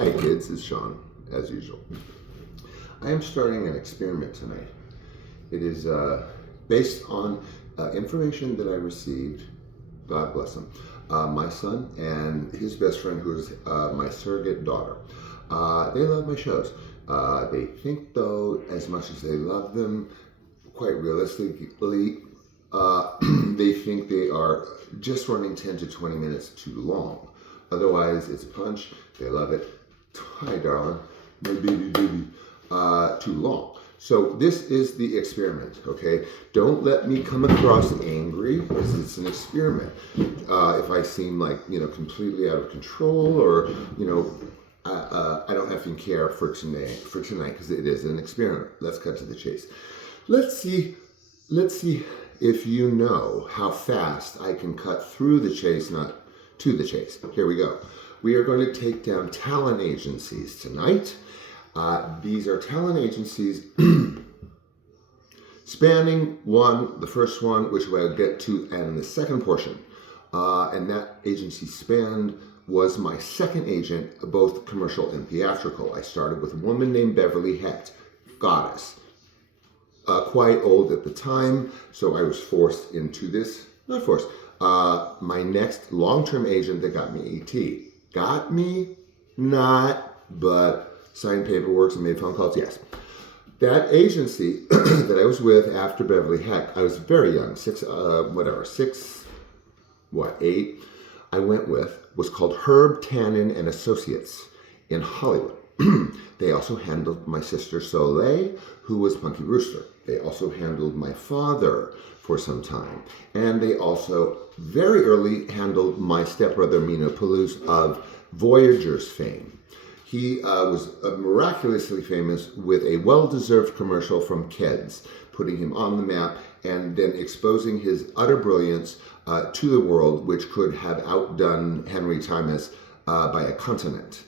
Hi kids, it's Sean, as usual. I am starting an experiment tonight. It is based on information that I received, God bless him, my son and his best friend, who is my surrogate daughter. They love my shows. They think, though, as much as they love them, quite realistically, they think they are just running 10 to 20 minutes too long. Otherwise, it's a punch. They love it. Hi, darling. My baby. Too long. So this is the experiment, okay? Don't let me come across angry, because it's an experiment. If I seem like, completely out of control, or, I don't have to care for tonight, because it is an experiment. Let's cut to the chase. Let's see if you know how fast I can cut through the chase, not to the chase. Here we go. We are going to take down talent agencies tonight. These are talent agencies spanning the first one, which we'll get to, and the second portion. And that agency span was my second agent, both commercial and theatrical. I started with a woman named Beverly Hecht, goddess. Quite old at the time, so I was forced into this. Not forced. My next long-term agent that got me ET. Got me? Not, but signed paperwork and made phone calls, yes. That agency that I was with after Beverly Hecht, I was very young, 8, I went with, was called Herb Tannen and Associates in Hollywood. They also handled my sister Soleil, who was Punky Brewster. They also handled my father for some time. And they also very early handled my stepbrother Mino Palouse of Voyager's fame. He was miraculously famous with a well-deserved commercial from Keds, putting him on the map and then exposing his utter brilliance to the world, which could have outdone Henry Thomas by a continent.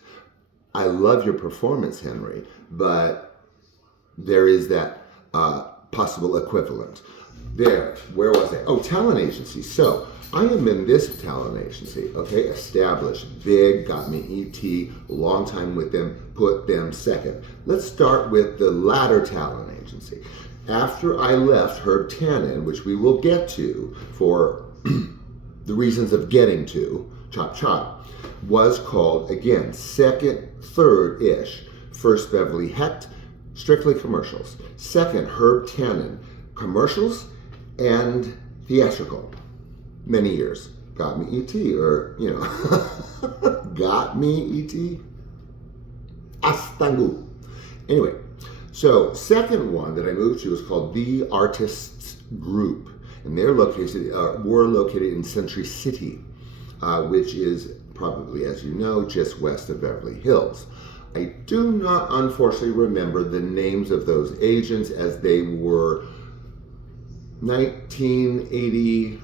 I love your performance, Henry, but there is that possible equivalent. There, where was I? Oh, talent agency. So I am in this talent agency, okay, established, big, got me ET, long time with them, put them second. Let's start with the latter talent agency. After I left Herb Tannen, which we will get to for the reasons of getting to, chop chop, was called, again, second, third-ish. First, Beverly Hecht, strictly commercials. Second, Herb Tannen, commercials and theatrical. Many years. Got me ET, or, got me ET. Astangu. Anyway, so second one that I moved to was called The Artists Group. And they're were located in Century City, which is probably, as you know, just west of Beverly Hills. I do not, unfortunately, remember the names of those agents, as they were 1980,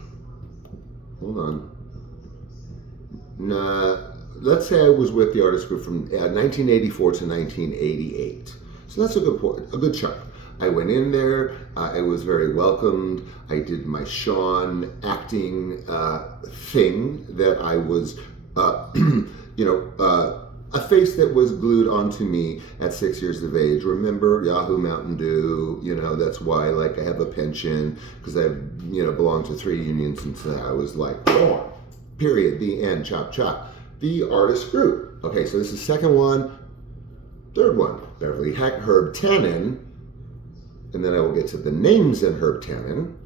hold on, let's say I was with the artist group from 1984 to 1988. So that's a good chunk. I went in there, I was very welcomed, I did my Sean acting thing that I was, a face that was glued onto me at 6 years of age. Remember Yahoo Mountain Dew, that's why I have a pension, because I belonged to 3 unions since I was born. Period, the end, chop chop. The artist group. Okay, so this is second one. Third one, Beverly Hecht, Herb Tannen, and then I will get to the names in Herb Tannen,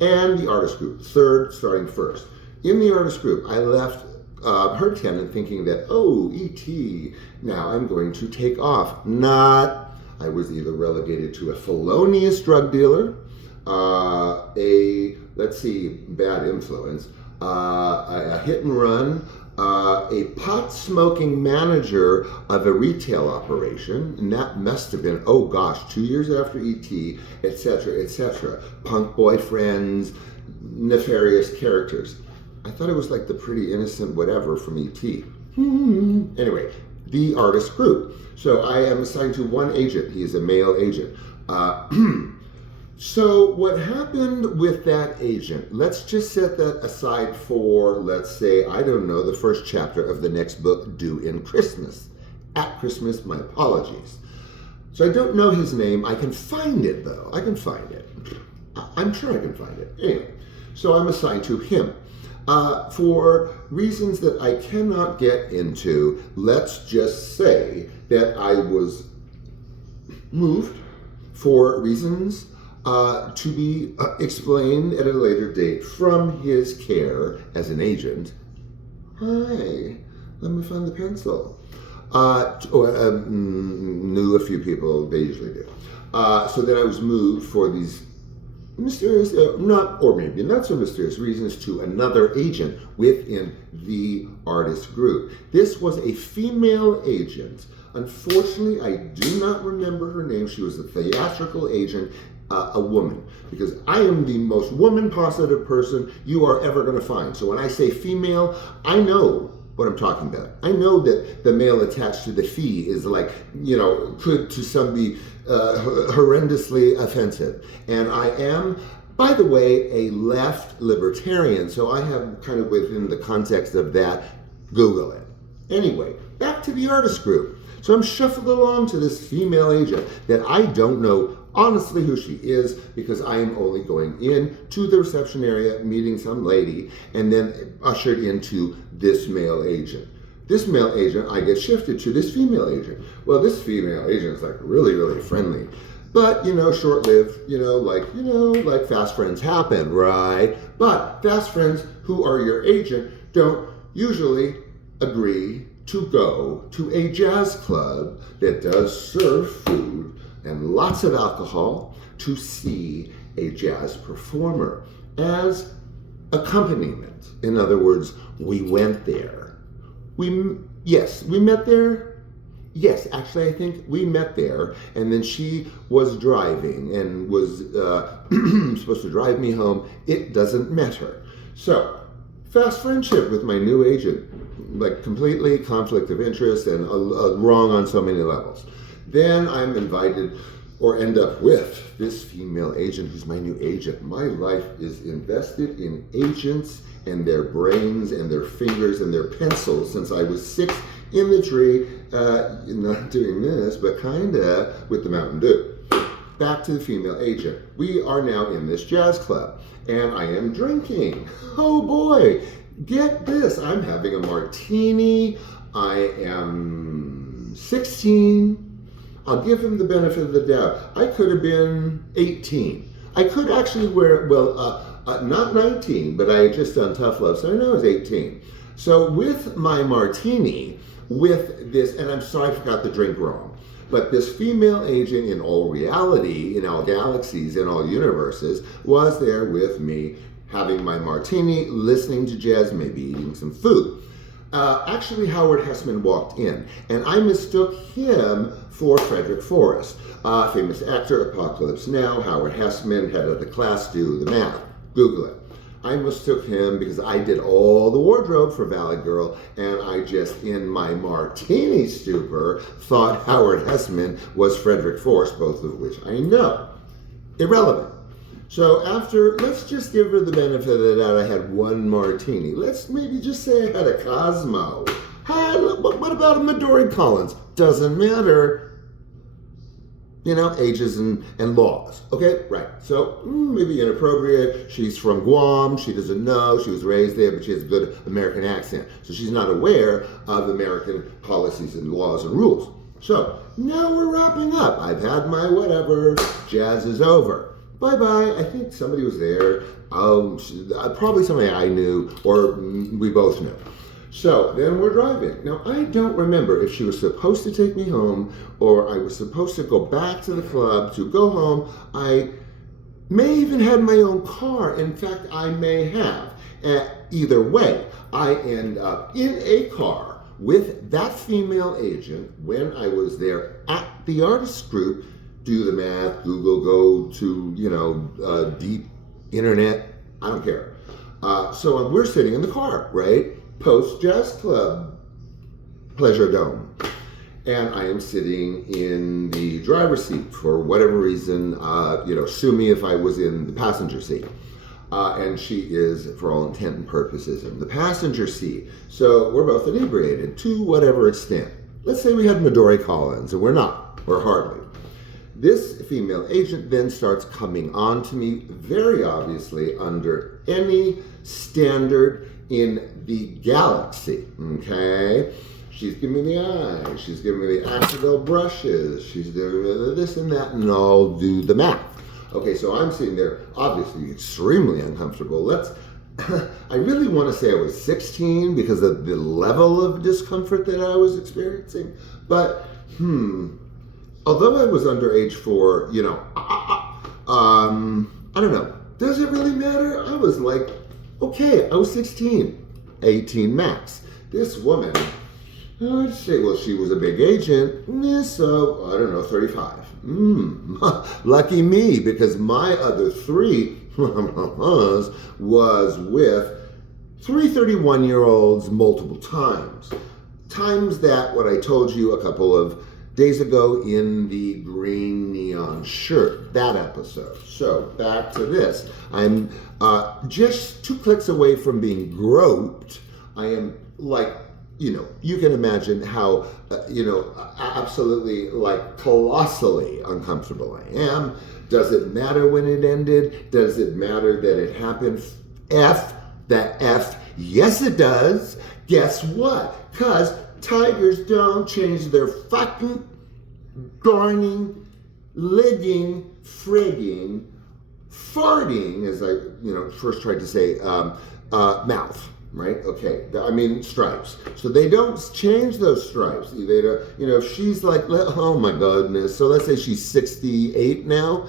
and the artist group. Third, starting first. In the artist group, I left Herb Tannen thinking that, E.T., now I'm going to take off. Not. I was either relegated to a felonious drug dealer, bad influence, a hit and run, a pot-smoking manager of a retail operation, and that must have been, 2 years after E.T., etc., etc. Punk boyfriends, nefarious characters. I thought it was like the pretty innocent whatever from E.T. Anyway, the artist group. So I am assigned to one agent. He is a male agent. So what happened with that agent, let's just set that aside for, let's say, I don't know, the first chapter of the next book due in Christmas. at Christmas. My apologies. So I don't know his name. I can find it, though. I can find it. I'm sure I can find it. Anyway, so I'm assigned to him. For reasons that I cannot get into, let's just say that I was moved for reasons to be explained at a later date from his care as an agent. Hi, let me find the pencil. Knew a few people, they usually do. So that I was moved for these mysterious, or maybe not so mysterious reasons to another agent within the artist group. This was a female agent. Unfortunately, I do not remember her name. She was a theatrical agent, a woman, because I am the most woman-positive person you are ever going to find. So when I say female, I know what I'm talking about. I know that the male attached to the fee is like, could to some be horrendously offensive. And I am, by the way, a left libertarian, so I have kind of within the context of that, Google it. Anyway, back to the artist group. So I'm shuffled along to this female agent that I don't know honestly who she is, because I am only going in to the reception area, meeting some lady, and then ushered into this male agent. This male agent, I get shifted to this female agent. Well, this female agent is like really, really friendly. But, short-lived, like fast friends happen, right? But fast friends who are your agent don't usually agree to go to a jazz club that does serve food and lots of alcohol to see a jazz performer as accompaniment. In other words, we went there. We met there. Yes, actually, I think we met there, and then she was driving and was supposed to drive me home. It doesn't matter. So, fast friendship with my new agent, like completely conflict of interest and wrong on so many levels. Then I'm invited or end up with this female agent who's my new agent. My life is invested in agents and their brains and their fingers and their pencils since I was 6 in the tree, not doing this, but kinda with the Mountain Dew. Back to the female agent. We are now in this jazz club and I am drinking. Oh boy, get this. I'm having a martini. I am 16. I'll give him the benefit of the doubt. I could have been 18. I could actually wear, not 19, but I had just done Tough Love, so I know I was 18. So with my martini, with this, and I'm sorry I forgot the drink wrong, but this female agent in all reality, in all galaxies, in all universes, was there with me, having my martini, listening to jazz, maybe eating some food. Actually, Howard Hessman walked in, and I mistook him for Frederick Forrest, famous actor, Apocalypse Now, Howard Hessman, head of the class, do the math, Google it. I mistook him because I did all the wardrobe for Valley Girl, and I just, in my martini stupor, thought Howard Hessman was Frederick Forrest, both of which I know. Irrelevant. So after, let's just give her the benefit of the doubt, I had one martini. Let's maybe just say I had a Cosmo. Hi, what about a Midori Collins? Doesn't matter. Ages and laws. Okay, right. So maybe inappropriate. She's from Guam. She doesn't know. She was raised there, but she has a good American accent. So she's not aware of American policies and laws and rules. So now we're wrapping up. I've had my whatever. Jazz is over. Bye-bye. I think somebody was there. Probably somebody I knew, or we both knew. So then we're driving. Now, I don't remember if she was supposed to take me home or I was supposed to go back to the club to go home. I may even had my own car. In fact, I may have. Either way, I end up in a car with that female agent when I was there at the artist group. Do the math, Google, go to, deep internet, I don't care. So we're sitting in the car, right? Post Jazz Club, Pleasure Dome. And I am sitting in the driver's seat for whatever reason, sue me if I was in the passenger seat. And she is, for all intent and purposes, in the passenger seat. So we're both inebriated to whatever extent. Let's say we had Midori Collins, and we're not, or hardly. This female agent then starts coming on to me very obviously under any standard in the galaxy, okay? She's giving me the eye, she's giving me the accidental brushes, she's doing this and that, and I'll do the math. Okay, so I'm sitting there, obviously extremely uncomfortable. I really want to say I was 16 because of the level of discomfort that I was experiencing, but although I was underage for, I don't know, does it really matter? I was like, okay, I was 16, 18 max. This woman, I'd say, well, she was a big agent, so, I don't know, 35. Lucky me, because my other three was with 31-year-olds multiple times. Times that what I told you a couple of days ago in the green neon shirt, that episode. So back to this. I'm just 2 clicks away from being groped. I am like, you can imagine how, absolutely like colossally uncomfortable I am. Does it matter when it ended? Does it matter that it happened? That F, yes it does. Guess what? Because tigers don't change their fucking darning, ligging, frigging, farting, as I first tried to say, mouth. Right? Okay. I mean, stripes. So they don't change those stripes. They don't, if she's like, oh my goodness. So let's say she's 68 now.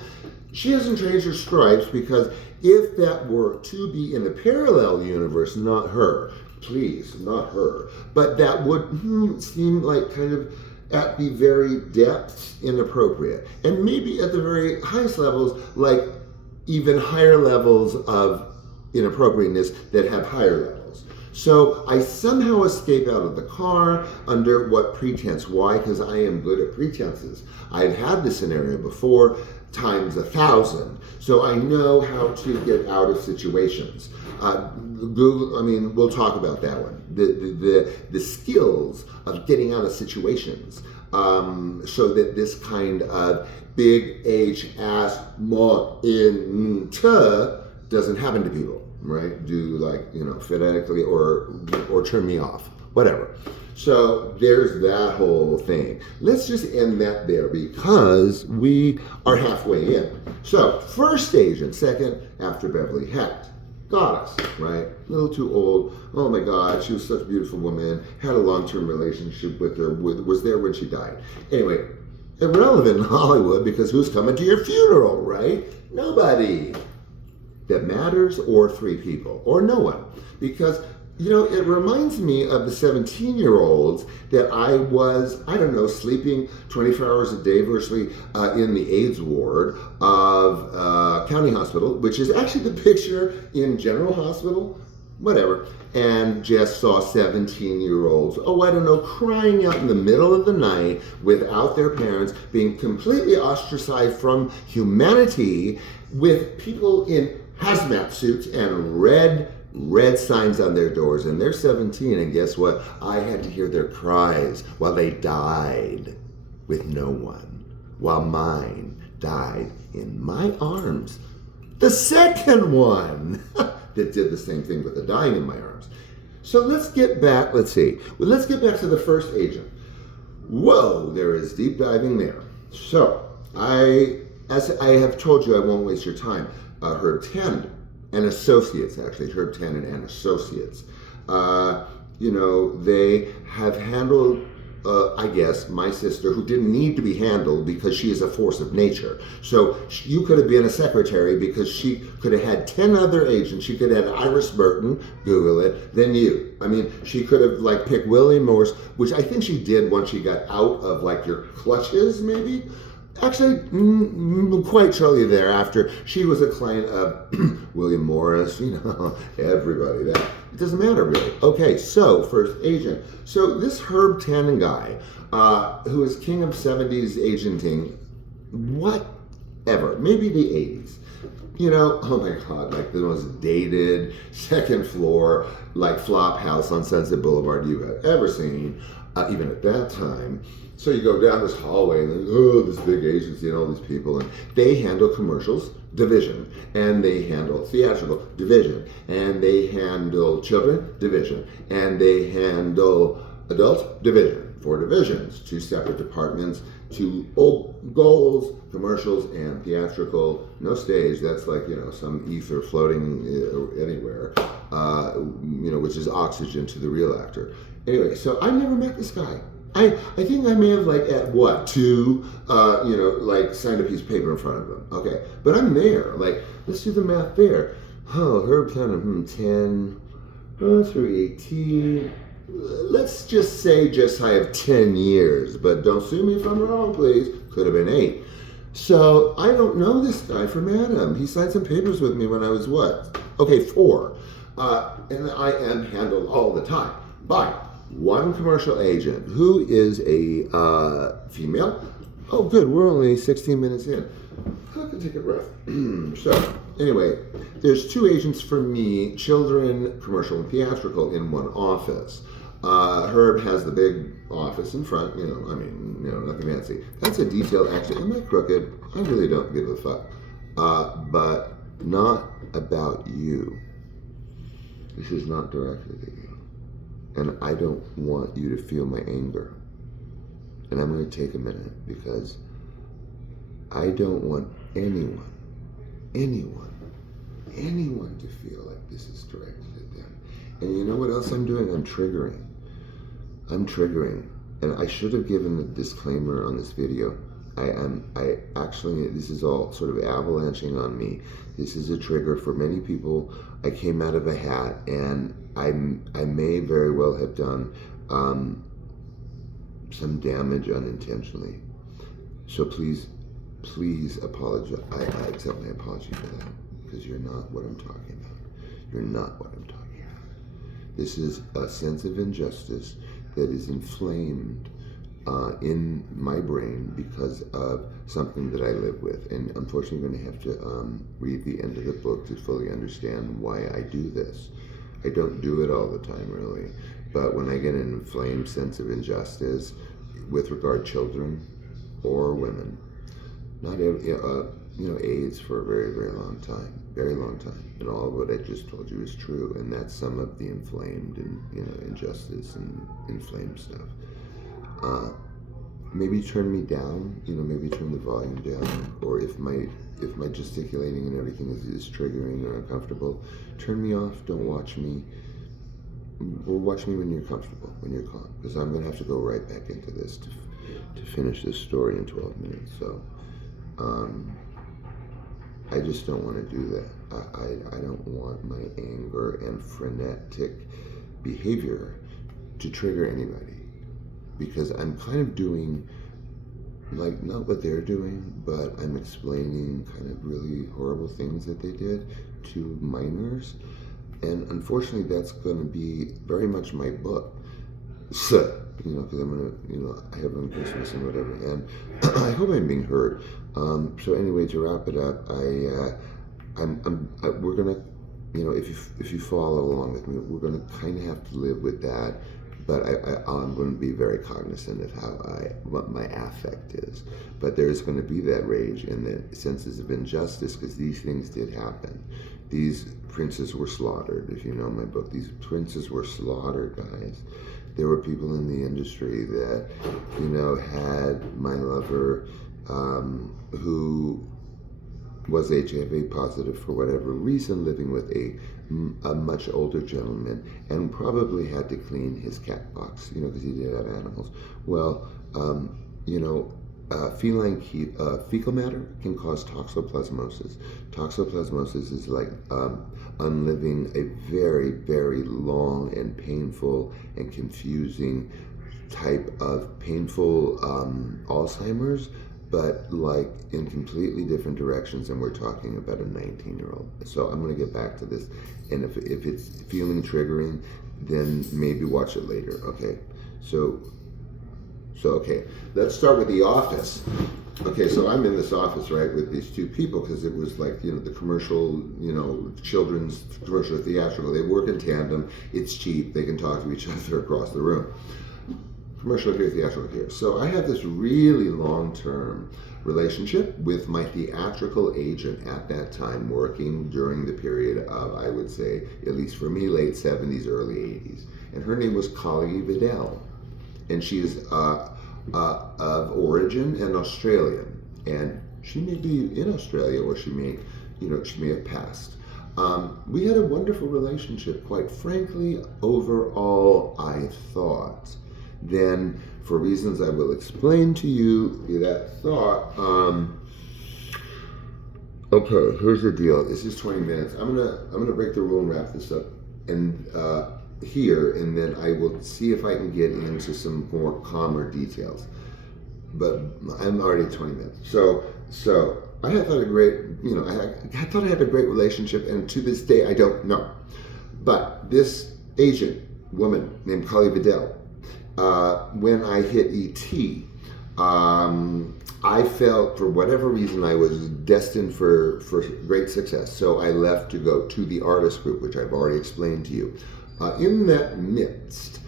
She hasn't changed her stripes because if that were to be in a parallel universe, not her, please, not her, but that would seem like kind of at the very depths inappropriate. And maybe at the very highest levels, like even higher levels of inappropriateness that have higher levels. So I somehow escape out of the car under what pretense? Why? Because I am good at pretenses. I've had this scenario before, times 1,000. So I know how to get out of situations. Google, we'll talk about that one. The skills of getting out of situations. So that this kind of big H ass mo in doesn't happen to people. Right? Do phonetically or turn me off, whatever. So there's that whole thing. Let's just end that there because we are halfway in. So first agent, second after Beverly Hecht. Got us, right? A little too old. Oh my God, she was such a beautiful woman. Had a long-term relationship with her. Was there when she died. Anyway, irrelevant in Hollywood because who's coming to your funeral, right? Nobody. That matters, or 3 people, or no one. Because, it reminds me of the 17-year-olds that I was, sleeping 24 hours a day virtually in the AIDS ward of County Hospital, which is actually the picture in General Hospital, whatever, and just saw 17-year-olds, crying out in the middle of the night without their parents, being completely ostracized from humanity with people in hazmat suits and red signs on their doors, and they're 17, and guess what? I had to hear their cries while they died with no one, while mine died in my arms. The second one that did the same thing with the dying in my arms. So let's get back to the first agent. Whoa, there is deep diving there. So as I have told you, I won't waste your time. Herb Tannen and Associates, actually, Herb Tannen and Associates. They have handled, my sister, who didn't need to be handled because she is a force of nature. So you could have been a secretary because she could have had 10 other agents. She could have had Iris Burton, Google it, then you. She could have picked William Morris, which I think she did once she got out of your clutches, maybe. Actually, quite shortly thereafter, she was a client of William Morris, everybody. It doesn't matter really. Okay, so first agent. So this Herb Tannen guy, who is king of 70s agenting, whatever, maybe the 80s. Oh my God, the most dated second floor, flop house on Sunset Boulevard you have ever seen. even at that time. So you go down this hallway and then, oh, this big agency and all these people, and they handle commercials division, and they handle theatrical division, and they handle children division, and they handle adult division. 4 divisions, 2 separate departments, 2 goals, commercials and theatrical. No stage. That's like, some ether floating anywhere, which is oxygen to the real actor. Anyway, so I never met this guy. I think I may have at 2, signed a piece of paper in front of him. Okay, but I'm there. Let's do the math there. Oh, Herb Tanner, 10, through 18. Let's just say I have 10 years, but don't sue me if I'm wrong, please. Could have been 8. So I don't know this guy from Adam. He signed some papers with me when I was 4. And I am handled all the time by one commercial agent who is a female. Oh, good. We're only 16 minutes in. I can take a breath. So, anyway, there's 2 agents for me, children, commercial, and theatrical, in one office. Herb has the big office in front, nothing fancy. That's a detail, actually. Am I crooked? I really don't give a fuck. But not about you. This is not directed at you. And I don't want you to feel my anger. And I'm going to take a minute because I don't want anyone to feel like this is directed at them. And you know what else I'm doing? I'm triggering. And I should have given a disclaimer on this video. I actually, this is all sort of avalanching on me. This is a trigger for many people. I came out of a hat, and I may very well have done some damage unintentionally. So please apologize. I accept my apology for that, because you're not what I'm talking about. You're not what I'm talking about. This is a sense of injustice that is inflamed in my brain because of something that I live with. And unfortunately, I'm going to have to read the end of the book to fully understand why I do this. I don't do it all the time, really. But when I get an inflamed sense of injustice with regard to children or women, not every, AIDS for a very, very long time. And all of what I just told you is true. And that's some of the inflamed and, injustice and inflamed stuff. Maybe turn me down, maybe turn the volume down, or if my gesticulating and everything is triggering or uncomfortable, turn me off, don't watch me, or watch me when you're comfortable, when you're calm, because I'm going to have to go right back into this to finish this story in 12 minutes, so I just don't want to do that. I don't want my anger and frenetic behavior to trigger anybody. Because I'm kind of doing, not what they're doing, but I'm explaining kind of really horrible things that they did to minors. And unfortunately, that's going to be very much my book. So, because I'm going to, I have on Christmas and whatever. And I hope I'm being heard. So anyway, to wrap it up, we're going to, if you follow along with me, we're going to kind of have to live with that. But I'm going to be very cognizant of what my affect is. But there's going to be that rage and the senses of injustice, because these things did happen. These princes were slaughtered. If you know my book, these princes were slaughtered, guys. There were people in the industry that, had my lover who was HIV positive for whatever reason, living with a much older gentleman, and probably had to clean his cat box, because he did have animals. Well, feline fecal matter can cause toxoplasmosis. Toxoplasmosis is like unliving a very, very long and painful and confusing type of painful Alzheimer's, but in completely different directions, and we're talking about a 19-year-old. So I'm going to get back to this, and if it's feeling triggering, then maybe watch it later, okay? So okay, let's start with The Office. Okay, so I'm in this office, right, with these 2 people, because it was the commercial, children's commercial theatrical. They work in tandem. It's cheap. They can talk to each other across the room. commercial here, theatrical here. So I had this really long-term relationship with my theatrical agent at that time, working during the period of, I would say, at least for me, late 70s, early 80s. And her name was Collie Vidal. And she is of origin and Australian. And she may be in Australia, or she may have passed. We had a wonderful relationship, quite frankly. Overall, I thought, then, for reasons I will explain to you, that thought, okay, here's the deal. This is 20 minutes. I'm gonna break the rule and wrap this up and here, and then I will see if I can get into some more calmer details. But I'm already at 20 minutes. So I had thought I thought I had a great relationship, and to this day I don't know. But this Asian woman named Collie Vidal, when I hit ET, I felt, for whatever reason, I was destined for great success. So I left to go to the artist group, which I've already explained to you. In that midst,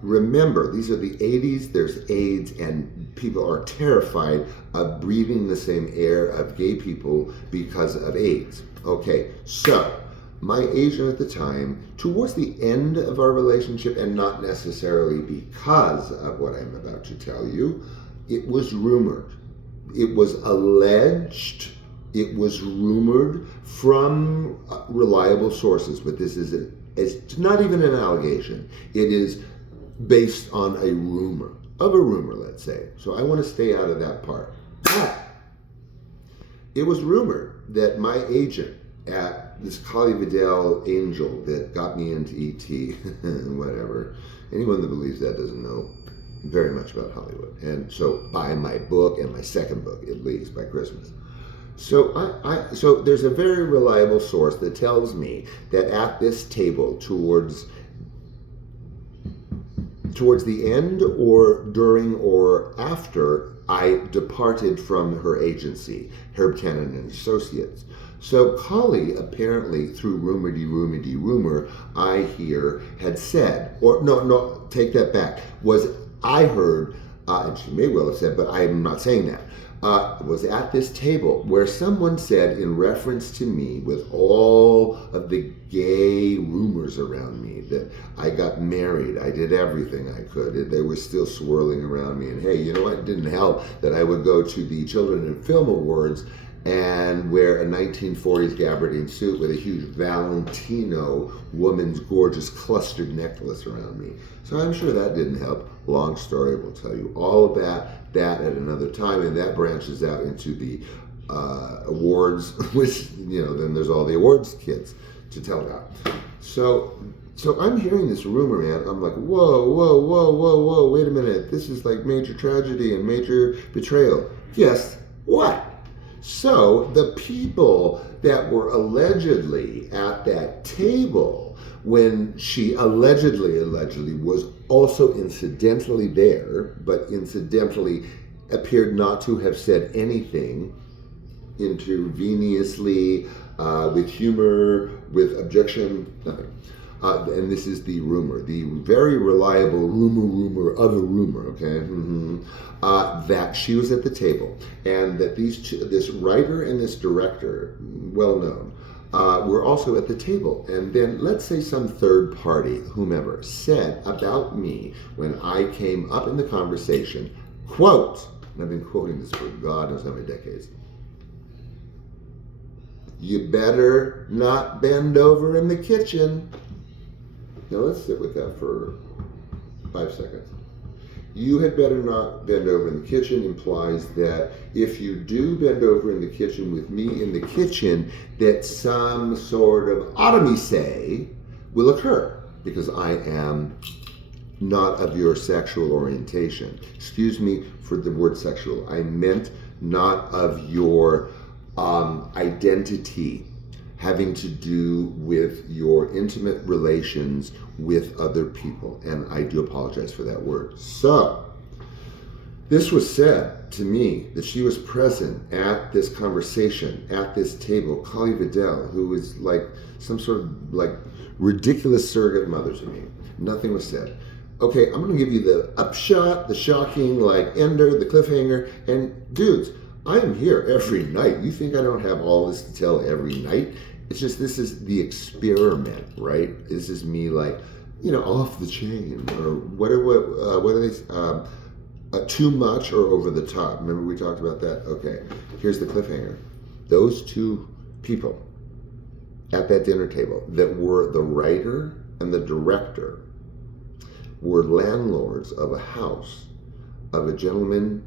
remember, these are the 80s, there's AIDS, and people are terrified of breathing the same air of gay people because of AIDS. Okay, so my agent at the time, towards the end of our relationship, and not necessarily because of what I'm about to tell you, it was rumored, it was alleged, it was rumored from reliable sources, but this is it's not even an allegation. It is based on a rumor, let's say. So I want to stay out of that part. But it was rumored that my agent at this Collie Vidal angel that got me into ET, whatever, anyone that believes that doesn't know very much about Hollywood. And so buy my book, and my second book, at least, by Christmas. So so there's a very reliable source that tells me that at this table, towards the end, or during, or after I departed from her agency, Herb Tannen and Associates. So Collie, apparently through rumor, I hear, had said, or no, take that back, I heard, and she may well have said, but I'm not saying that, was at this table where someone said, in reference to me, with all of the gay rumors around me, that I got married, I did everything I could, they were still swirling around me, and hey, you know what, it didn't help that I would go to the Children in Film Awards and wear a 1940s gabardine suit with a huge Valentino woman's gorgeous clustered necklace around me. So I'm sure that didn't help. Long story, we'll tell you all about that at another time, and that branches out into the awards, which, then there's all the awards kids to tell about. So I'm hearing this rumor, man. I'm like, whoa, wait a minute. This is like major tragedy and major betrayal. Guess what? So the people that were allegedly at that table when she allegedly was also incidentally there, but incidentally appeared not to have said anything, intravenously, with humor, with objection, nothing. And this is the rumor, the very reliable rumor of a rumor, okay? That she was at the table, and that this writer and this director, well known, were also at the table. And then let's say some third party, whomever, said about me when I came up in the conversation, quote, and I've been quoting this for God knows how many decades, "You better not bend over in the kitchen." Now let's sit with that for 5 seconds. "You had better not bend over in the kitchen" implies that if you do bend over in the kitchen with me in the kitchen, that some sort of automacy will occur, because I am not of your sexual orientation. Excuse me for the word sexual. I meant not of your identity having to do with your intimate relations with other people. And I do apologize for that word. So, this was said to me, that she was present at this conversation, at this table, Collie Vidal, who was like some sort of like ridiculous surrogate mother to me. Nothing was said. Okay, I'm gonna give you the upshot, the shocking, like ender, the cliffhanger, and dudes, I am here every night. You think I don't have all this to tell every night? It's just this is the experiment, right? This is me like, off the chain, or what are they? Too much or over the top. Remember we talked about that? Okay, here's the cliffhanger. Those two people at that dinner table that were the writer and the director were landlords of a house of a gentleman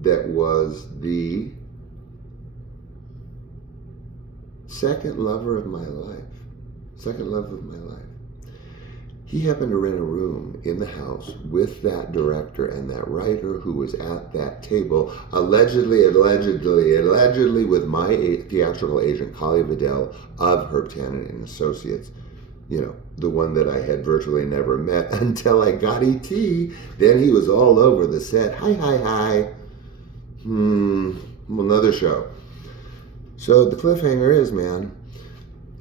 that was the second lover of my life. Second love of my life. He happened to rent a room in the house with that director and that writer who was at that table, allegedly with my theatrical agent, Collie Vidal of Herb Tannen and Associates. The one that I had virtually never met until I got ET. Then he was all over the set. Hi. Another show. So the cliffhanger is, man,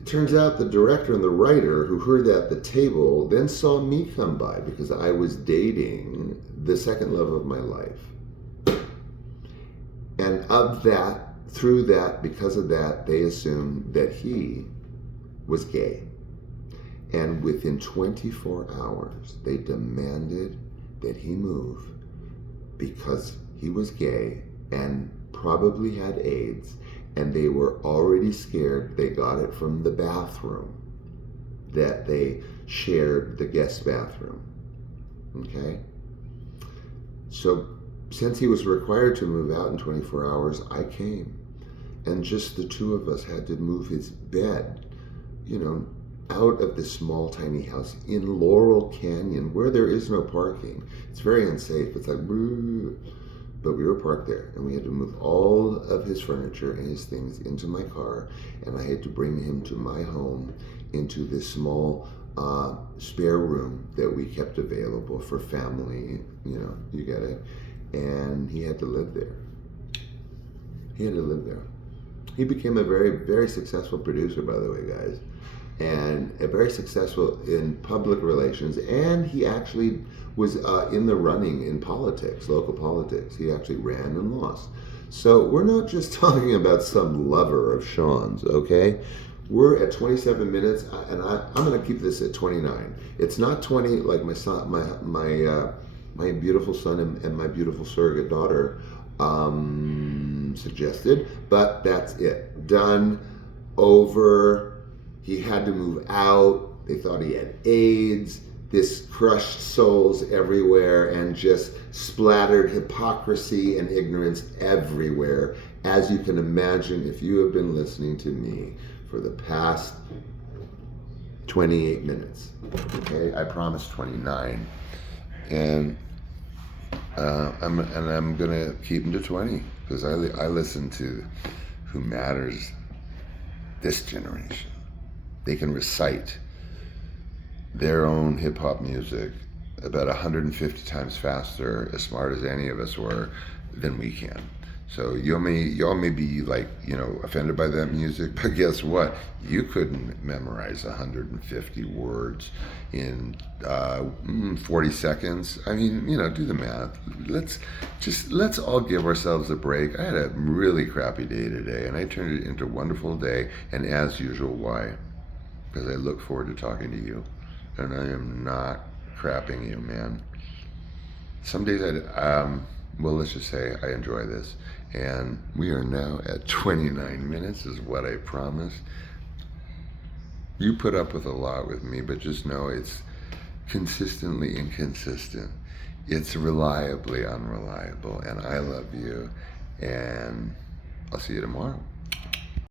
it turns out the director and the writer who heard at the table then saw me come by because I was dating the second love of my life. And because of that, they assumed that he was gay. And within 24 hours, they demanded that he move because he was gay and probably had AIDS, and they were already scared. They got it from the bathroom that they shared, the guest bathroom. Okay? So since he was required to move out in 24 hours, I came. And just the two of us had to move his bed, out of this small tiny house in Laurel Canyon where there is no parking. It's very unsafe. It's like, but we were parked there, and we had to move all of his furniture and his things into my car, and I had to bring him to my home into this small spare room that we kept available for family, you get it. And he had to live there. He became a very, very successful producer, by the way, guys. And very successful in public relations, and he actually was in the running in politics, local politics. He actually ran and lost. So we're not just talking about some lover of Sean's, okay? We're at 27 minutes, and I'm going to keep this at 29. It's not 20 like my son, my beautiful son and my beautiful surrogate daughter suggested, but that's it. Done. Over. He had to move out. They thought he had AIDS. This crushed souls everywhere and just splattered hypocrisy and ignorance everywhere. As you can imagine, if you have been listening to me for the past 28 minutes, okay? I promised 29. And I'm gonna keep them to 20 because I listen to Who Matters this generation. They can recite their own hip-hop music about 150 times faster, as smart as any of us were, than we can. So y'all may be like, offended by that music, but guess what? You couldn't memorize 150 words in 40 seconds. I mean, do the math. Let's all give ourselves a break. I had a really crappy day today, and I turned it into a wonderful day. And as usual, why? Because I look forward to talking to you, and I am not crapping you, man. Some days let's just say I enjoy this, and we are now at 29 minutes is what I promised. You put up with a lot with me, but just know it's consistently inconsistent. It's reliably unreliable, and I love you, and I'll see you tomorrow.